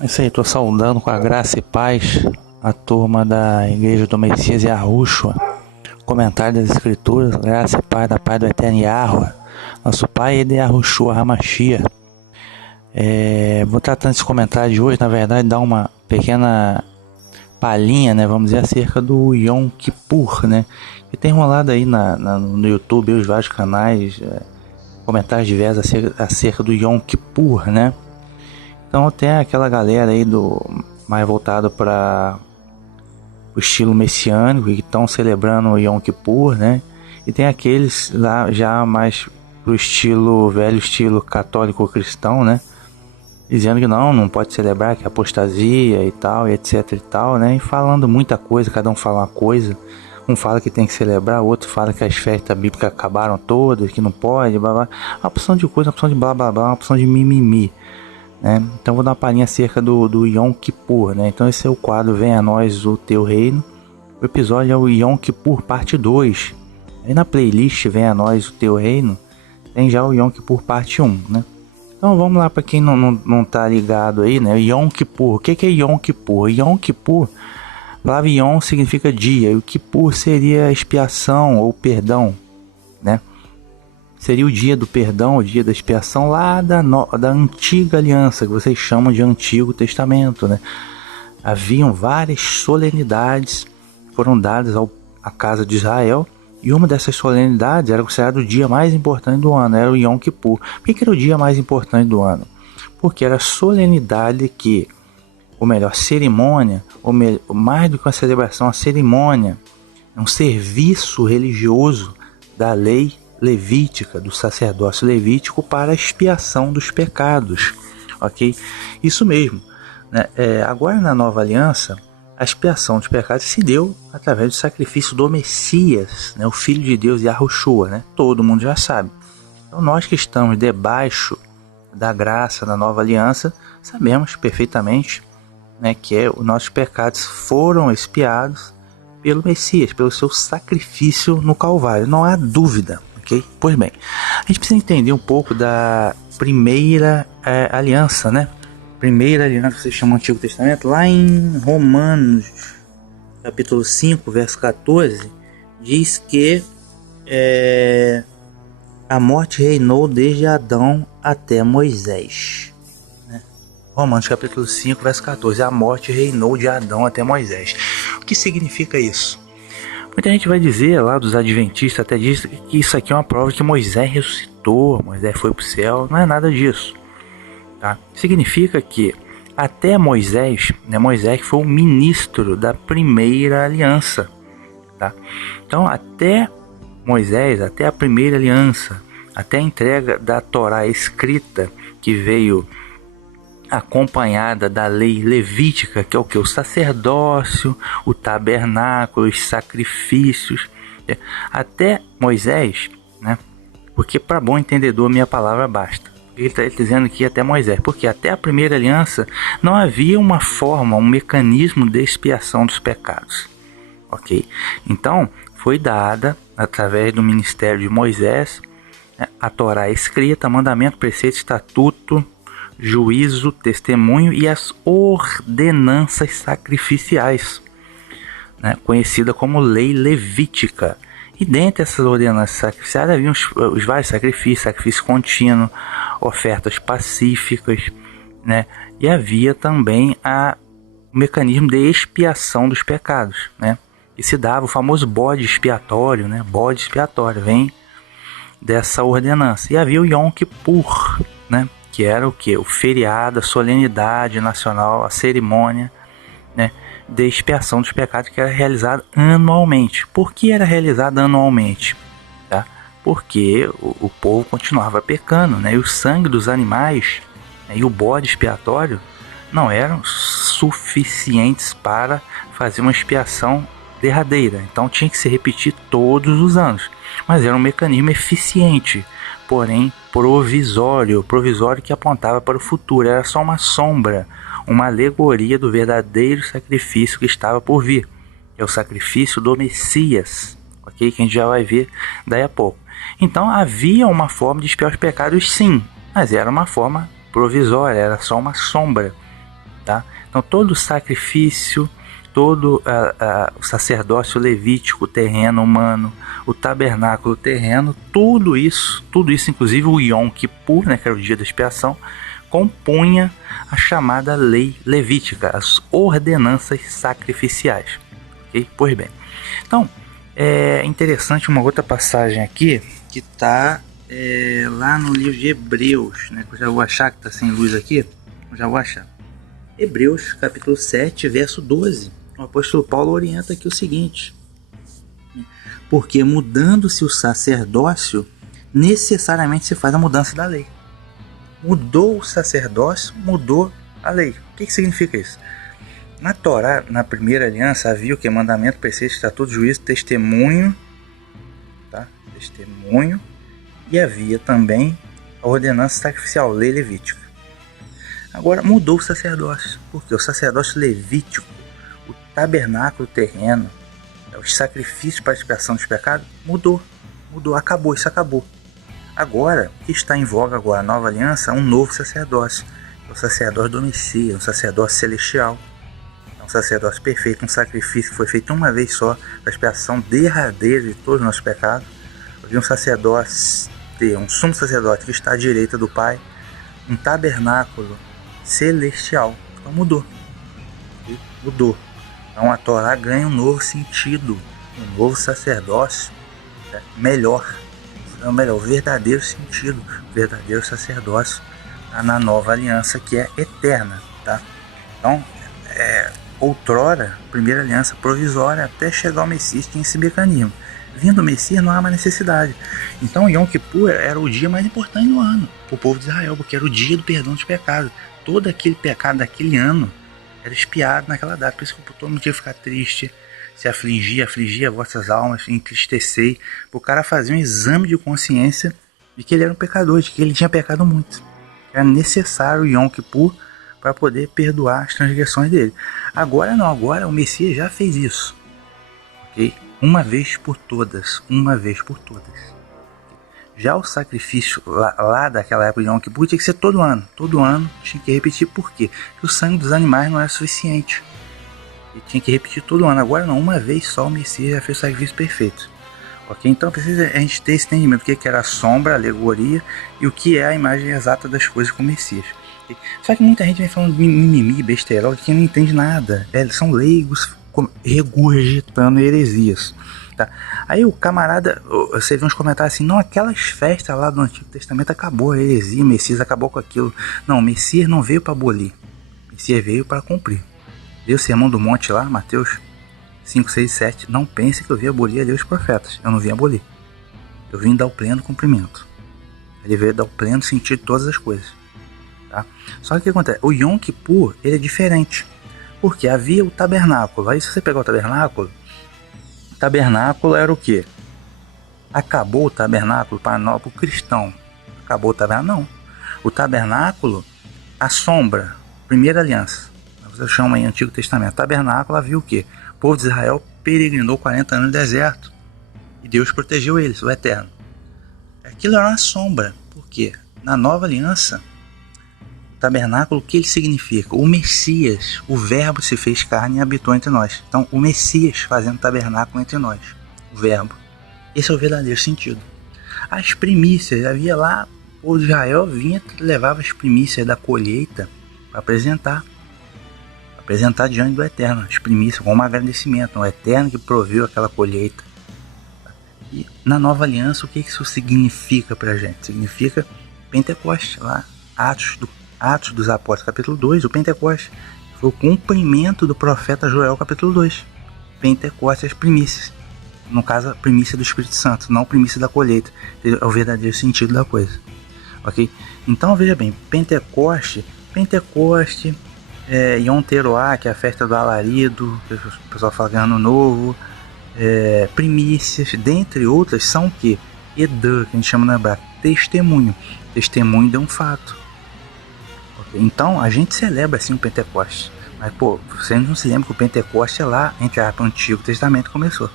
É isso aí, tô saudando com a graça e paz a turma da Igreja do Messias e Yahushua. Comentário das Escrituras, graça e paz da paz do Eterno Yahweh. Nosso Pai é de Yahushua Hamashia. Vou tratando esse comentário de hoje, na verdade, dar uma pequena palhinha, né, vamos dizer, acerca do Yom Kippur, né, que tem rolado aí no YouTube, os vários canais, comentários diversos acerca do Yom Kippur, né. Então tem aquela galera aí do mais voltado para o estilo messiânico que estão celebrando o Yom Kippur, né? E tem aqueles lá já mais pro estilo velho estilo católico cristão, né? Dizendo que não pode celebrar, que é apostasia e tal, e etc e tal, né? E falando muita coisa, cada um fala uma coisa. Um fala que tem que celebrar, outro fala que as festas bíblicas acabaram todas, que não pode, blá blá. Uma opção de coisa, uma opção de blá blá blá, uma opção de mimimi. Né? Então vou dar uma palhinha acerca do Yom Kippur, né? Então esse é o quadro Venha a Nós o Teu Reino. O episódio é o Yom Kippur parte 2. Aí na playlist Venha a Nós o Teu Reino tem já o Yom Kippur parte 1, né? Então vamos lá para quem não tá ligado aí, né? Yom Kippur, o que é Yom Kippur? Yom Kippur, a palavra Yom significa dia, e o Kippur seria expiação ou perdão, né? Seria o dia do perdão, o dia da expiação lá da antiga aliança, que vocês chamam de Antigo Testamento, né? Haviam várias solenidades que foram dadas à casa de Israel, e uma dessas solenidades era considerada o dia mais importante do ano, era o Yom Kippur. Por que era o dia mais importante do ano? Porque era a solenidade que, ou melhor, cerimônia, mais do que uma celebração, uma cerimônia, um serviço religioso da lei levítica, do sacerdócio levítico para a expiação dos pecados, ok? Isso mesmo, né? Agora na nova aliança, a expiação dos pecados se deu através do sacrifício do Messias, né? O Filho de Deus, Yahushua, né? Todo mundo já sabe. Então nós que estamos debaixo da graça da nova aliança, sabemos perfeitamente, né, que os nossos pecados foram expiados pelo Messias, pelo seu sacrifício no Calvário, não há dúvida. Okay? Pois bem, a gente precisa entender um pouco da primeira aliança, né? Primeira aliança que se chama Antigo Testamento, lá em Romanos, capítulo 5, verso 14, diz que a morte reinou desde Adão até Moisés. Né? Romanos, capítulo 5, verso 14, a morte reinou de Adão até Moisés. O que significa isso? Muita gente vai dizer lá dos adventistas, até diz que isso aqui é uma prova que Moisés ressuscitou, Moisés foi para o céu. Não é nada disso, tá? Significa que até Moisés, né, Moisés foi o ministro da primeira aliança, tá? Então até Moisés, até a primeira aliança, até a entrega da Torá escrita, que veio acompanhada da lei levítica, que é o que? O sacerdócio, o tabernáculo, os sacrifícios, até Moisés, né? Porque para bom entendedor minha palavra basta. Ele está dizendo que até Moisés, porque até a primeira aliança não havia uma forma, um mecanismo de expiação dos pecados, ok? Então foi dada através do ministério de Moisés, né, a Torá escrita, mandamento, preceito, estatuto, juízo, testemunho e as ordenanças sacrificiais, né, conhecida como lei levítica. E dentre essas ordenanças sacrificiais haviam os vários sacrifícios, sacrifício contínuo, ofertas pacíficas, né, e havia também o mecanismo de expiação dos pecados, né, que se dava o famoso bode expiatório, né, bode expiatório vem dessa ordenança. E havia o Yom Kippur, né, que era o que? O feriado, a solenidade nacional, a cerimônia, né, de expiação dos pecados, que era realizada anualmente. Por que era realizada anualmente? Tá? Porque o povo continuava pecando, né, e o sangue dos animais, né, e o bode expiatório não eram suficientes para fazer uma expiação derradeira. Então tinha que se repetir todos os anos. Mas era um mecanismo eficiente, porém provisório que apontava para o futuro. Era só uma sombra, uma alegoria do verdadeiro sacrifício que estava por vir. É o sacrifício do Messias, ok? Que a gente já vai ver daí a pouco. Então havia uma forma de expiar os pecados, sim, mas era uma forma provisória, era só uma sombra. tá? Então todo o sacrifício, todo o sacerdócio levítico terreno humano, o tabernáculo terreno, tudo isso inclusive o Yom Kippur, né, que era o dia da expiação, compunha a chamada lei levítica, as ordenanças sacrificiais. Ok? Pois bem, então é interessante uma outra passagem aqui que está lá no livro de Hebreus, né, que eu já vou achar, que está sem luz aqui, eu já vou achar. Hebreus capítulo 7, verso 12. O apóstolo Paulo orienta aqui o seguinte: porque mudando-se o sacerdócio, necessariamente se faz a mudança da lei. Mudou o sacerdócio, mudou a lei. O que significa isso? Na Torá, na primeira aliança, havia o que? Mandamento, preceito, estatuto, juízo, testemunho, tá? Testemunho, e havia também a ordenança sacrificial, lei levítica. Agora mudou o sacerdócio, porque o sacerdócio levítico, o tabernáculo terreno, os sacrifícios para a expiação dos pecados, mudou, acabou, isso acabou. Agora, o que está em voga agora, a nova aliança, é um novo sacerdócio, o sacerdócio do Messias, um sacerdócio celestial, é um sacerdócio perfeito, um sacrifício que foi feito uma vez só, para a expiação derradeira de todos os nossos pecados. Havia um sacerdote, um sumo sacerdote que está à direita do Pai, um tabernáculo celestial. Então mudou. Então a Torá ganha um novo sentido, um novo sacerdócio, né? melhor, o verdadeiro sentido, o verdadeiro sacerdócio, tá? Na nova aliança, que é eterna, tá? Então, outrora, primeira aliança provisória, até chegar o Messias, tinha esse mecanismo. Vindo o Messias, não há mais necessidade. Então o Yom Kippur era o dia mais importante do ano para o povo de Israel, porque era o dia do perdão dos pecados. Todo aquele pecado daquele ano era expiado naquela data. Por isso que todo mundo tinha que ficar triste, se afligir vossas almas, entristecer. O cara fazia um exame de consciência de que ele era um pecador, de que ele tinha pecado muito. Era necessário o Yom Kippur para poder perdoar as transgressões dele. Agora não, agora o Messias já fez isso. Ok? Uma vez por todas. Já o sacrifício lá daquela época de Yom Kippur tinha que ser todo ano tinha que repetir. Por quê? Porque o sangue dos animais não era suficiente, e tinha que repetir todo ano. Agora não, uma vez só o Messias já fez o sacrifício perfeito. Ok? Então precisa a gente ter esse entendimento do que era a sombra, a alegoria, e o que é a imagem exata das coisas com o Messias. Okay? Só que muita gente vem falando de mimimi, besteirol, que não entende nada. Eles são leigos regurgitando heresias. Tá? Aí o camarada, você vê uns comentários assim: não, aquelas festas lá do Antigo Testamento acabou a heresia, o Messias acabou com aquilo. Não, o Messias não veio para abolir, o Messias veio para cumprir. Deu o sermão do monte lá, Mateus 5, 6, 7. Não pense que eu vim abolir ali os profetas. Eu não vim abolir, eu vim dar o pleno cumprimento. Ele veio dar o pleno sentido de todas as coisas, tá? Só que o que acontece? O Yom Kippur, ele é diferente, porque havia o tabernáculo. Aí se você pegar o tabernáculo era o que? Acabou o tabernáculo para o cristão. Acabou o tabernáculo? Não. O tabernáculo, a sombra, primeira aliança, você chama aí Antigo Testamento. Tabernáculo havia o que? O povo de Israel peregrinou 40 anos no deserto e Deus protegeu eles, o Eterno. Aquilo era uma sombra. Por quê? Na nova aliança, tabernáculo, o que ele significa? O Messias, o verbo se fez carne e habitou entre nós. Então o Messias fazendo tabernáculo entre nós, o verbo. Esse é o verdadeiro sentido. As primícias, havia lá, o povo de Israel vinha, levava as primícias da colheita para apresentar diante do Eterno, as primícias como agradecimento ao Eterno que proveu aquela colheita. E na nova aliança, o que isso significa para a gente? Significa Pentecoste, lá, Atos dos Apóstolos, capítulo 2, o Pentecoste. Foi o cumprimento do profeta Joel, capítulo 2. Pentecoste, as primícias. No caso, a primícia do Espírito Santo, não a primícia da colheita. É o verdadeiro sentido da coisa. Ok? Então, veja bem, Pentecoste, Yom Teruah, que é a festa do alarido, que o pessoal fala que é ano novo, primícias, dentre outras, são o que? Edã, que a gente chama no hebraico, testemunho de um fato. Então a gente celebra assim o Pentecoste, mas você não se lembra que o Pentecoste é lá entre o Antigo Testamento começou.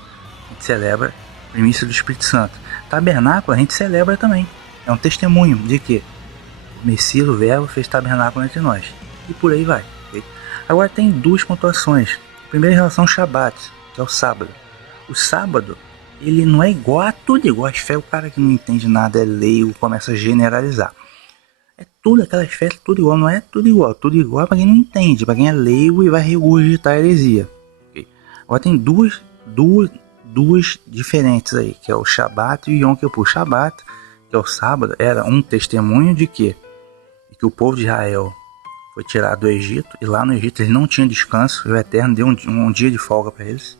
A gente celebra a primícia do Espírito Santo. Tabernáculo a gente celebra também, é um testemunho de que o Messias, o Verbo, fez tabernáculo entre nós, e por aí vai. Okay? Agora tem duas pontuações. Primeiro em relação ao Shabat, que é o sábado. O sábado, ele não é igual a tudo igual às férias. O cara que não entende nada, é leigo, começa a generalizar. É tudo, aquelas festas, tudo igual, não é tudo igual. Tudo igual para quem não entende, para quem é leigo e vai regurgitar a heresia. Okay? Agora tem duas diferentes aí, que é o Shabat e o Yom Kippur. O Shabat, que é o sábado, era um testemunho de quê? De que o povo de Israel foi tirado do Egito, e lá no Egito eles não tinham descanso, e o Eterno deu um dia de folga para eles.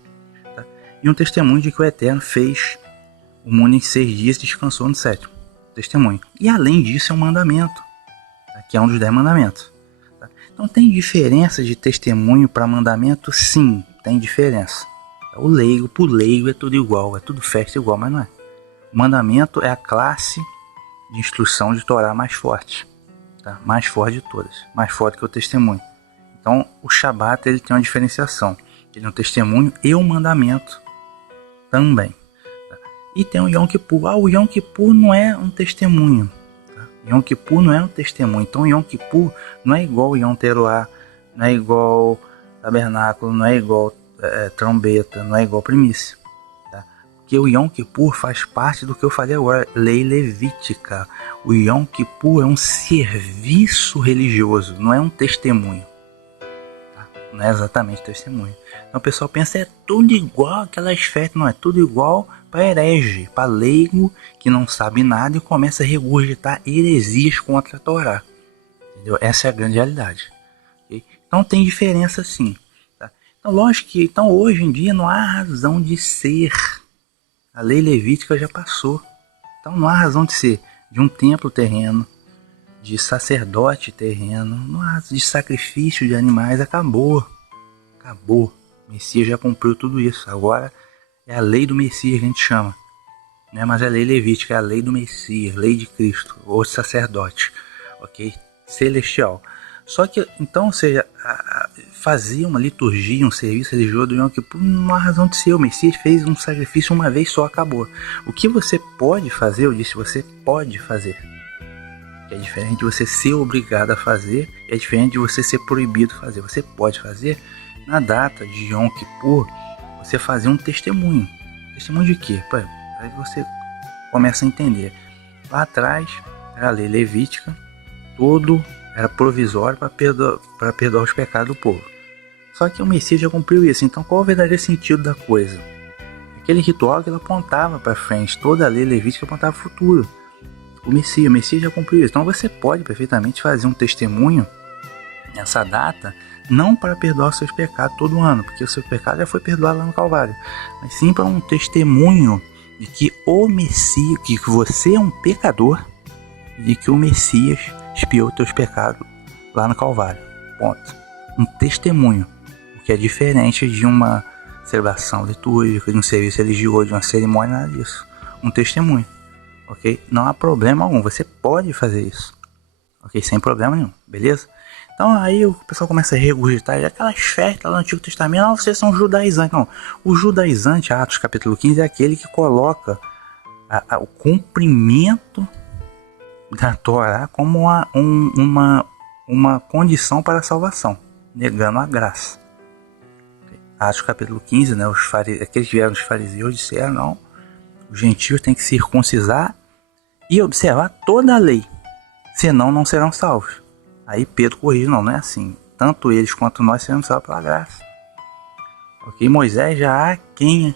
Tá? E um testemunho de que o Eterno fez o mundo em 6 dias e descansou no 7º. Testemunho. E além disso é um mandamento, tá? Que é um dos 10 mandamentos. Tá? Então tem diferença de testemunho para mandamento? Sim, tem diferença. O leigo, por leigo, é tudo igual, é tudo festa igual, mas não é. O mandamento é a classe de instrução de Torá mais forte. Tá? Mais forte de todas, mais forte que o testemunho. Então o Shabat ele tem uma diferenciação, ele é um testemunho e um mandamento também. Tá? E tem o Yom Kippur. O Yom Kippur não é um testemunho. Tá? Yom Kippur não é um testemunho. Então o Yom Kippur não é igual o Yom Teruah, não é igual tabernáculo, não é igual trombeta, não é igual primícia. Porque o Yom Kippur faz parte do que eu falei agora, lei levítica. O Yom Kippur é um serviço religioso, não é um testemunho. Tá? Não é exatamente testemunho. Então o pessoal pensa, é tudo igual aquelas festas. Não, é tudo igual para herege, para leigo que não sabe nada e começa a regurgitar heresias contra a Torá. Entendeu? Essa é a grande realidade. Okay? Então tem diferença sim. Tá? Então lógico que hoje em dia não há razão de ser. A lei levítica já passou. Então não há razão de ser de um templo terreno, de sacerdote terreno, não há de sacrifício de animais. Acabou. Acabou. O Messias já cumpriu tudo isso. Agora é a lei do Messias que a gente chama. Não é mais a lei levítica, é a lei do Messias, lei de Cristo, ou sacerdote. Ok? Celestial. Só que, então, ou seja, fazia uma liturgia, um serviço religioso do Yom Kippur, não há razão de ser. O Messias fez um sacrifício uma vez só, acabou. O que você pode fazer, eu disse, você pode fazer. Que é diferente de você ser obrigado a fazer, é diferente de você ser proibido de fazer. Você pode fazer, na data de Yom Kippur, você fazer um testemunho. Testemunho de quê? Aí você começa a entender. Lá atrás, era a lei levítica, tudo era provisório para perdoar os pecados do povo. Só que o Messias já cumpriu isso. Então qual é o verdadeiro sentido da coisa? Aquele ritual que ele apontava para frente, toda a lei levítica apontava para o futuro. O Messias já cumpriu isso. Então você pode perfeitamente fazer um testemunho nessa data, não para perdoar os seus pecados todo ano, porque o seu pecado já foi perdoado lá no Calvário, mas sim para um testemunho de que o Messias, que você é um pecador, e de que o Messias expiou teus pecados lá no Calvário. Ponto. Um testemunho, o que é diferente de uma celebração litúrgica, de um serviço religioso, de uma cerimônia, nada disso. Um testemunho, ok? Não há problema algum, você pode fazer isso, ok? Sem problema nenhum, beleza? Então aí o pessoal começa a regurgitar aquelas festas lá no Antigo Testamento, não, vocês são judaizantes. Não, o judaizante, Atos capítulo 15, é aquele que coloca o cumprimento da Torá como uma condição para a salvação, negando a graça. Atos capítulo 15, né, aqueles que vieram dos fariseus disseram, não, os gentios têm que circuncisar e observar toda a lei, senão não serão salvos. Aí Pedro corrige, não é assim, tanto eles quanto nós seremos salvos pela graça. Ok, Moisés já há quem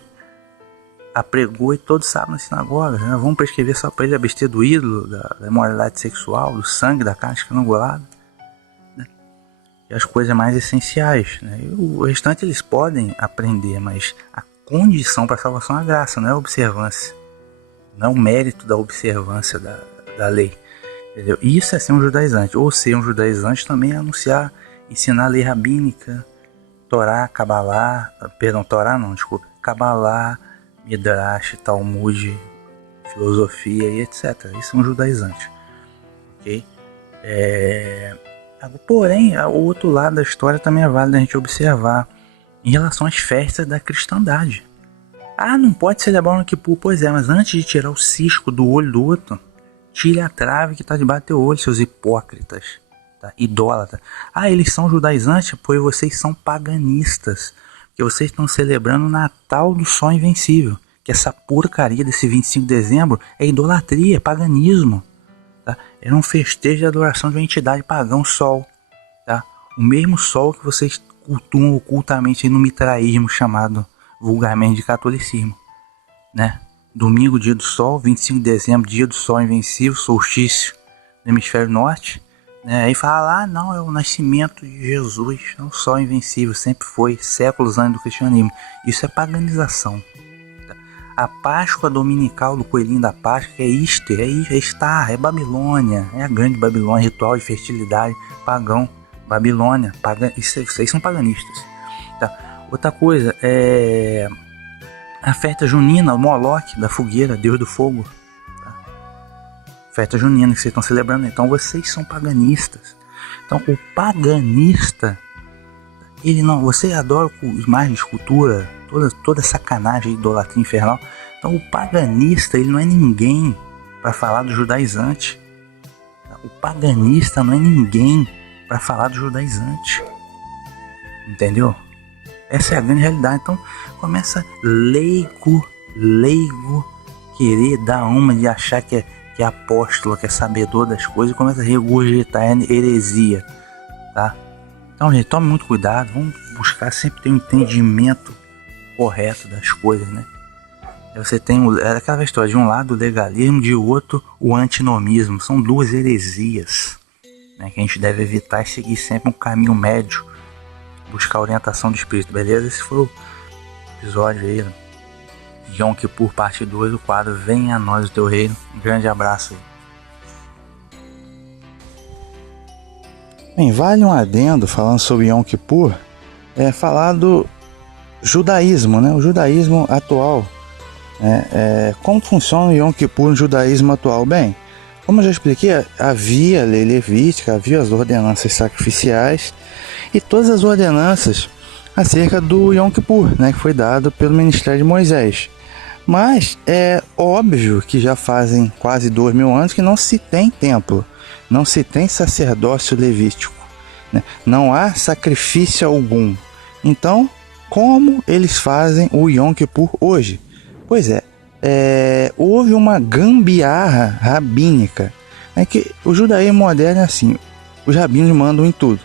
a pregou e todos sabem na sinagoga, né? Vamos prescrever só para ele abster do ídolo, da imoralidade sexual, do sangue, da carne estrangulada, né? E as coisas mais essenciais, né? E o restante eles podem aprender, mas a condição para a salvação é a graça, não é a observância, não é o mérito da observância da lei, entendeu? Isso é ser um judaizante, ou ser um judaizante também é anunciar, ensinar a lei rabínica, Torá, Cabalá, Cabalá, Midrash, Talmud, filosofia e etc. Isso é um judaizante, ok? Porém, o outro lado da história também é válido a gente observar em relação às festas da cristandade. Não pode celebrar o Yom Kippur. Pois é, mas antes de tirar o cisco do olho do outro, tire a trave que está debaixo do teu olho, seus hipócritas. Tá? tá? Idólatra. Ah, eles são judaizantes, pois vocês são paganistas. Que vocês estão celebrando o Natal do Sol Invencível. Que essa porcaria desse 25 de dezembro é idolatria, é paganismo. Tá? Era um festejo de adoração de uma entidade pagã, o Sol. Tá? O mesmo Sol que vocês cultuam ocultamente no mitraísmo, chamado vulgarmente de catolicismo. Né? Domingo, dia do Sol, 25 de dezembro, dia do Sol Invencível, solstício no hemisfério norte. Né? Aí fala, não, é o nascimento de Jesus, é o Sol Invencível, sempre foi, séculos antes do cristianismo. Isso é paganização. A Páscoa dominical do coelhinho da Páscoa, que é Easter, é Star, é Babilônia, é a grande Babilônia, ritual de fertilidade, pagão, Babilônia, vocês são paganistas. Tá? Outra coisa, é a festa junina, o Moloque da fogueira, Deus do fogo. Tá? Festa junina que vocês estão celebrando, então vocês são paganistas. Então o paganista, ele não, você adora imagens de escultura, toda sacanagem, idolatria infernal. Então o paganista, ele não é ninguém para falar do judaizante. O paganista não é ninguém para falar do judaizante. Entendeu? Essa é a grande realidade. Então começa leigo querer dar uma de achar que é apóstolo, que é sabedor das coisas, e começa a regurgitar heresia, tá? Então, gente, tome muito cuidado, vamos buscar sempre ter um entendimento correto das coisas, né? Você tem aquela história, de um lado o legalismo, de outro o antinomismo. São duas heresias, né, que a gente deve evitar e seguir sempre um caminho médio, buscar a orientação do Espírito, beleza? Esse foi o episódio aí, né? Yom Kippur, parte 2, do quadro Venha a Nós o Teu Reino. Um grande abraço aí. Bem, vale um adendo falando sobre Yom Kippur, falar do judaísmo, né? O judaísmo atual. Como funciona o Yom Kippur no judaísmo atual? Bem, como eu já expliquei, havia a lei levítica, havia as ordenanças sacrificiais e todas as ordenanças acerca do Yom Kippur, né, que foi dado pelo ministério de Moisés. Mas é óbvio que já fazem quase 2000 anos que não se tem templo, não se tem sacerdócio levítico, né? Não há sacrifício algum. Então, como eles fazem o Yom Kippur hoje? Pois houve uma gambiarra rabínica. Que o judaísmo moderno é assim, os rabinos mandam em tudo.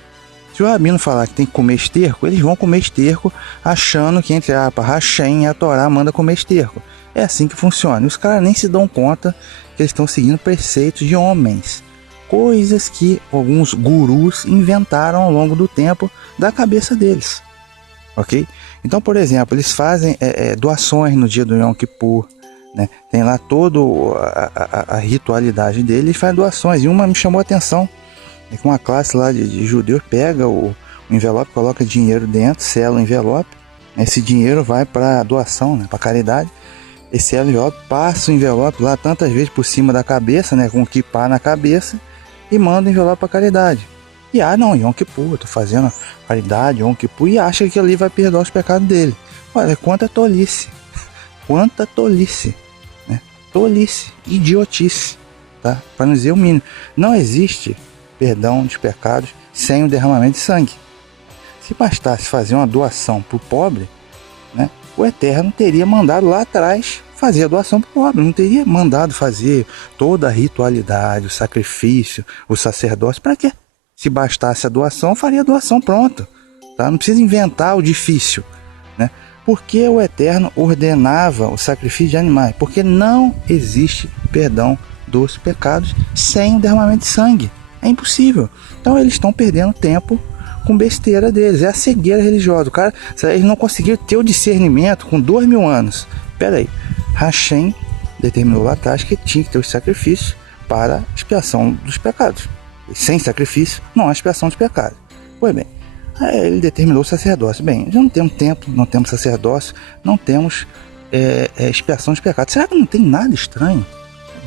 Se o rabino falar que tem que comer esterco, eles vão comer esterco, achando que, entre aspas, Hashem e a Torá manda comer esterco. É assim que funciona. E os caras nem se dão conta que eles estão seguindo preceitos de homens. Coisas que alguns gurus inventaram ao longo do tempo da cabeça deles. Ok? Então, por exemplo, eles fazem doações no dia do Yom Kippur, né? Tem lá toda a ritualidade dele, e faz doações. E uma me chamou a atenção. É que uma classe lá de judeus pega o envelope, coloca dinheiro dentro, sela o envelope. Esse dinheiro vai para doação, né, para caridade. Esse sela o envelope, passa o envelope lá tantas vezes por cima da cabeça, né, com o kippah na cabeça, e manda o envelope para caridade. E não, Yom Kippur, eu tô fazendo caridade, Yom Kippur, e acha que ali vai perdoar os pecados dele. Olha, quanta tolice, né? Tolice, idiotice, tá? Para não dizer o mínimo. Não existe perdão dos pecados sem o derramamento de sangue. Se bastasse fazer uma doação para o pobre, né, o Eterno teria mandado lá atrás fazer a doação para o pobre, não teria mandado fazer toda a ritualidade, o sacrifício, o sacerdócio. Para quê? Se bastasse a doação, faria a doação pronta, tá? Não precisa inventar o difícil, né? Porque o Eterno ordenava o sacrifício de animais? Porque não existe perdão dos pecados sem o derramamento de sangue. É impossível. Então eles estão perdendo tempo com besteira deles. É a cegueira religiosa. O cara, eles não conseguiram ter o discernimento com 2000 anos. Espera aí. Hashem determinou lá atrás que tinha que ter os sacrifícios para expiação dos pecados. E sem sacrifício não há expiação dos pecados. Pois bem, ele determinou o sacerdócio. Bem, já não temos templo, não temos sacerdócio, não temos expiação dos pecados. Será que não tem nada estranho?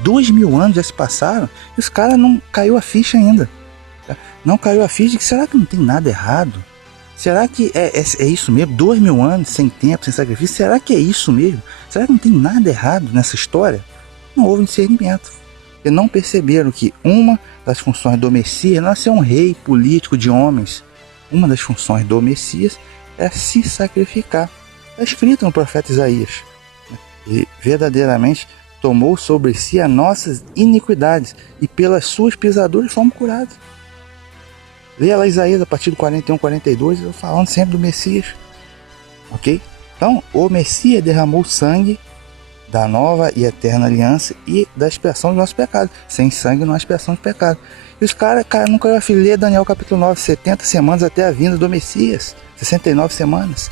2000 anos já se passaram e os caras não caiu a ficha ainda. Não caiu a ficha de que será que não tem nada errado? Será que é isso mesmo? 2000 anos sem tempo, sem sacrifício? Será que é isso mesmo? Será que não tem nada errado nessa história? Não houve discernimento. porque não perceberam que uma das funções do Messias não é ser um rei político de homens. Uma das funções do Messias é se sacrificar. Está escrito no profeta Isaías. E verdadeiramente tomou sobre si as nossas iniquidades, e pelas suas pisaduras fomos curados. Leia lá Isaías a partir do 41, 42, eu falando sempre do Messias. Ok? Então, o Messias derramou sangue da nova e eterna aliança e da expiação dos nossos pecados. Sem sangue não há expiação de pecado. E os caras nunca iam ler Daniel capítulo 9, 70 semanas até a vinda do Messias. 69 semanas.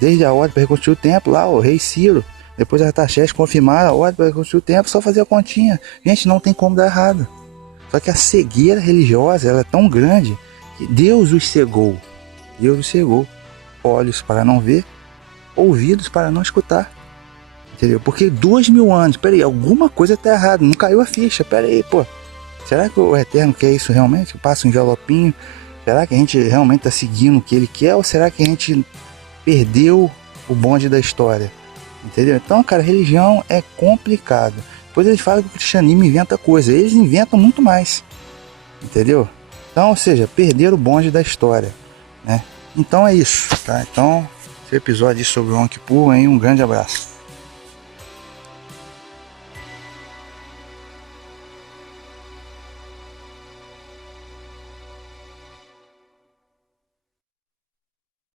Desde a ordem para reconstruir o templo, lá o rei Ciro, depois Artaxerxes confirmaram a ordem para reconstruir o templo, só fazer a continha. Gente, não tem como dar errado. Só que a cegueira religiosa ela é tão grande que Deus os cegou. Deus os cegou. Olhos para não ver, ouvidos para não escutar. Entendeu? Porque 2000 anos, peraí, alguma coisa está errada, não caiu a ficha, peraí, pô. Será que o Eterno quer isso realmente? Passa um envelopinho? Será que a gente realmente está seguindo o que ele quer? Ou será que a gente perdeu o bonde da história? Entendeu? Então, cara, religião é complicado. Depois eles falam que o cristianismo inventa coisa. Eles inventam muito mais. Entendeu? Então, ou seja, perderam o bonde da história, né? Então é isso, tá? Então, esse episódio sobre o Yom Kippur, hein? Um grande abraço.